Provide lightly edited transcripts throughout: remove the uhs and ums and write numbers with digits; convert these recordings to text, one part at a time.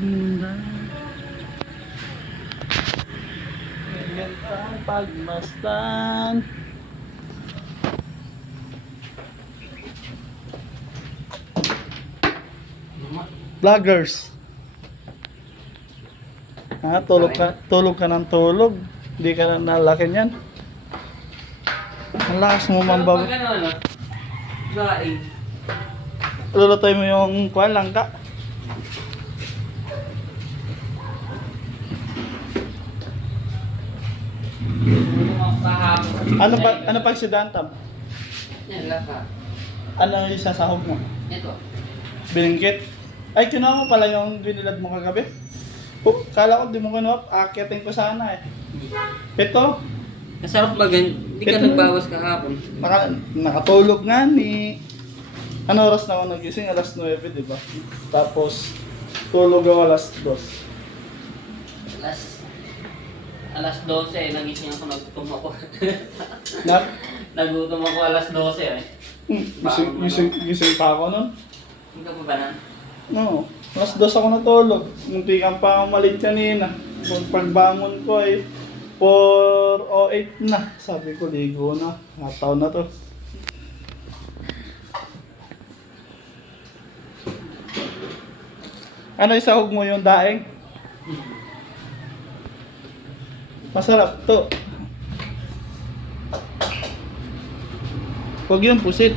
maganda. Magandang pagmasdan. Vloggers. Tulog ka ng tulog. Hindi ka na nalaki niyan. Ang lakas mo mambaw. Lulutoy mo yung kuwan lang ka. Ano pag si Dantam? Yan, laka. Ano yung sasahog mo? Ito. Biningkit? Ay, kinuha mo pala yung binilad mo kagabi? Oh, kala ko di mo kinuha. Akitin ko sana eh. Ito, Masarap ba gan? Hindi ka Ito. nagbawas kahapon. nakatulog nga ni... Ano oras na ako nagising? Alas 9, di ba? Tapos, tulog ako alas 2. Alas 12, nagising ako, nagutom ako. Na, Nagutom ako alas 12 eh. gising pa ako nun. Hindi ka pa ba na? No, alas 2 ako natulog. Munti kang pa umalit kanina. Pagbangon ko ay 4:08 na. Sabi ko, ligo na. Nataw na to. Ano isahog mo yung daing? Masarap to. Huwag yung pusit.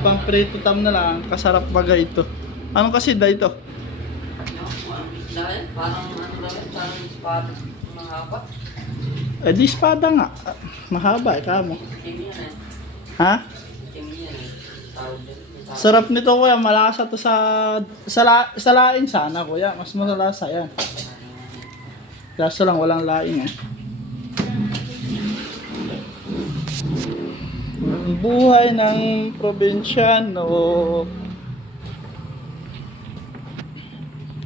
Pang-prito tam na lang. Kasarap bagay ito. Ano kasi da ito? Dahil parang ano daw yun, parang spot mahaba. Eh di espada nga. Mahaba eh kamo. Team yan eh. Ha? Team yan eh. Tawag din. Sarap nito kuya. Malasa to sa laing sana kuya. Mas masalasa yan. Kaso lang walang laing eh. Ang buhay ng probinsyano.